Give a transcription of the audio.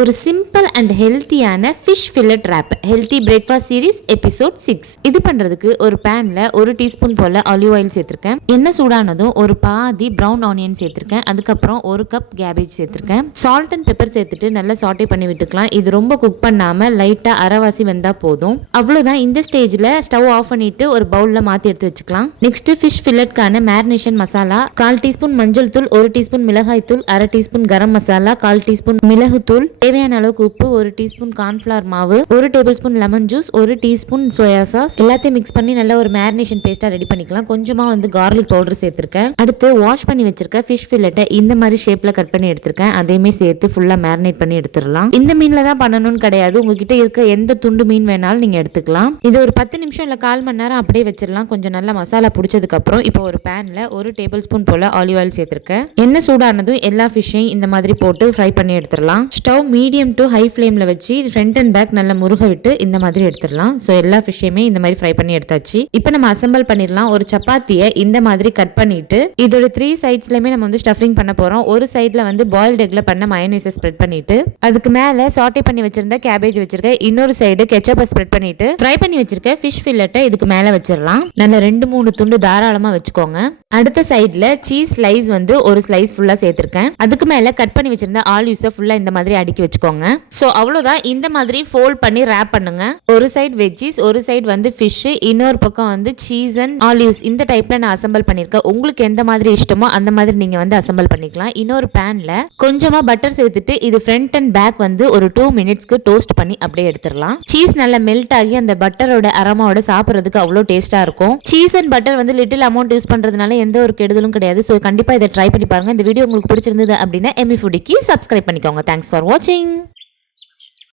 ஒரு simple and ஹெல்த்தியான fish fillet wrap healthy breakfast series episode 6. இது பண்றதுக்கு ஒரு பேன்ல 1 டீஸ்பூன் போல ஆலிவ் ஆயில் சேர்த்திருக்கேன். எண்ணெய் சூடானதும் ஒரு பாதி பிரவுன் ஆனியன் சேர்த்திருக்கேன். அதுக்கப்புறம் 1 கப் கேபேஜ் சேர்த்திருக்கேன். சால்ட் அண்ட் பெப்பர் சேர்த்துட்டு நல்லா சாட்டே பண்ணி விட்டுக்கலாம். இது ரொம்ப குக் பண்ணாம லைட்டா அரைவாசி வெந்தா போதும். அவ்வளவுதான். இந்த ஸ்டேஜ்ல ஸ்டவ் ஆஃப் பண்ணிட்டு ஒரு பவுல்ல மாத்தி எடுத்து வச்சுக்கலாம். நெக்ஸ்ட் ஃபிஷ் ஃபில்லட்கான மேரினேஷன் மசாலா 1/4 டீஸ்பூன் மஞ்சள் தூள், 1 டீஸ்பூன் மிளகாய் தூள், 1/2 டீஸ்பூன் கரம் மசாலா, 1/4 டீஸ்பூன் மிளகு தூள், தேவையான அளவுக்கு உப்பு, 1 டீஸ்பூன் கார்ன்ஃபிளவர் மாவு, 1 table spoon lemon juice, 1 teaspoon soya sauce எல்லாத்தையும் மிக்ஸ் பண்ணி நல்லா ஒரு மேரினேஷன் பேஸ்டா ரெடி பண்ணிக்கலாம். கொஞ்சமா கார்லிக் பவுடர் சேர்த்திருக்கேன். அடுத்து வாஷ் பண்ணி வச்சிருக்க ஃபிஷ் ஃபில்லட்டை இந்த மாதிரி ஷேப்ல கட் பண்ணி எடுத்திருக்கேன். அதையுமே சேர்த்து ஃபுல்லா மேரினேட் பண்ணி எடுத்துடலாம். இந்த மீன்ல தான் பண்ணணும்னு கிடையாது. உங்ககிட்ட இருக்க எந்த துண்டு மீன் வேணாலும் நீங்க எடுத்துக்கலாம். இது ஒரு 10 நிமிஷம் இல்ல 1/4 மணி நேரம் அப்படியே வச்சிடலாம். கொஞ்சம் நல்லா மசாலா பிடிச்சதுக்கு அப்புறம் இப்போ ஒரு பேன்ல 1 டேபிள் ஸ்பூன் போல ஆலிவ் ஆயில் சேர்த்திருக்கேன். எண்ணெய் சூடானதும் எல்லா ஃபிஷ்ஷையும் இந்த மாதிரி போட்டு ஃப்ரை பண்ணி எடுத்துடலாம். ஸ்டவ் மீடியம் டு ஹை ஃப்ளேம்ல வச்சு ஃப்ரண்ட் அண்ட் பேக் நல்லா முருக விட்டு இந்த மாதிரி எடுத்துடலாம். ஸோ எல்லா ஃபிஷ்ஷையுமே இந்த மாதிரி ஃப்ரை பண்ணி எடுத்தாச்சு. இப்போ நம்ம அசம்பிள் பண்ணிடலாம். ஒரு சப்பாத்தியை இந்த மாதிரி கட் பண்ணிட்டு இதோட 3 சைட்ஸ்லயுமே நம்ம ஸ்டஃபிங் பண்ண போறோம். ஒரு சைட்ல பாயில்ட் எக்ல பண்ண மயோனைஸை ஸ்ப்ரெட் பண்ணிட்டு அதுக்கு மேல சாட்டே பண்ணி வச்சிருந்த கேபேஜ் வச்சிருக்கேன். இன்னொரு சைடு கெச்சப்பை ஸ்ப்ரெட் பண்ணிட்டு ஃப்ரை பண்ணி வச்சிருக்க ஃபிஷ் ஃபில்லட்டை இதுக்கு மேல வச்சிடலாம். நல்லா 2-3 துண்டு தாராளமா வச்சுக்கோங்க. அடுத்த சைட்ல சீஸ் ஸ்லைஸ் ஒரு ஸ்லைஸ் ஃபுல்லா சேர்த்திருக்கேன். அதுக்கு மேல கட் பண்ணி வச்சிருந்த ஆலிவ்ஸை ஃபுல்லா இந்த மாதிரி அடுக்கி வச்சுக்கோங்க. சோ அவ்வளவுதான். இந்த மாதிரி ஃபோல்ட் பண்ணி ரேப் பண்ணுங்க. ஒரு சைடு வெஜ்ஜீஸ், ஒரு சைடு ஃபிஷ், இன்னொரு பக்கம் சீஸ் அண்ட் ஆலிவ்ஸ். இந்த டைப்ல நான் அசம்பிள் பண்ணிருக்கேன். உங்களுக்கு எந்த மாதிரி இஷ்டமோ அந்த மாதிரி நீங்க அசம்பிள் பண்ணிக்கலாம். இன்னொரு பேன்ல கொஞ்சமா பட்டர் சேர்த்துட்டு இது ஃப்ரண்ட் அண்ட் பேக் ஒரு 2 மினிட்ஸ்க்கு டோஸ்ட் பண்ணி அப்படியே எடுத்துடலாம். சீஸ் நல்லா மெல்ட் ஆகி அந்த பட்டரோட அரோமாவோட சாப்பிடுறதுக்கு அவ்வளவு டேஸ்டா இருக்கும். Cheese and butter little amount use பண்றதுனால எந்த ஒரு கெடுதலும் கிடையாது. சோ கண்டிப்பா இதை ட்ரை பண்ணி பாருங்க. இந்த வீடியோ உங்களுக்கு பிடிச்சிருந்தது அப்படின்னா எம்மி ஃபுடிக்கு சப்ஸ்கிரைப் பண்ணிக்கோங்க. தேங்க்ஸ் ஃபார் வாட்சிங்.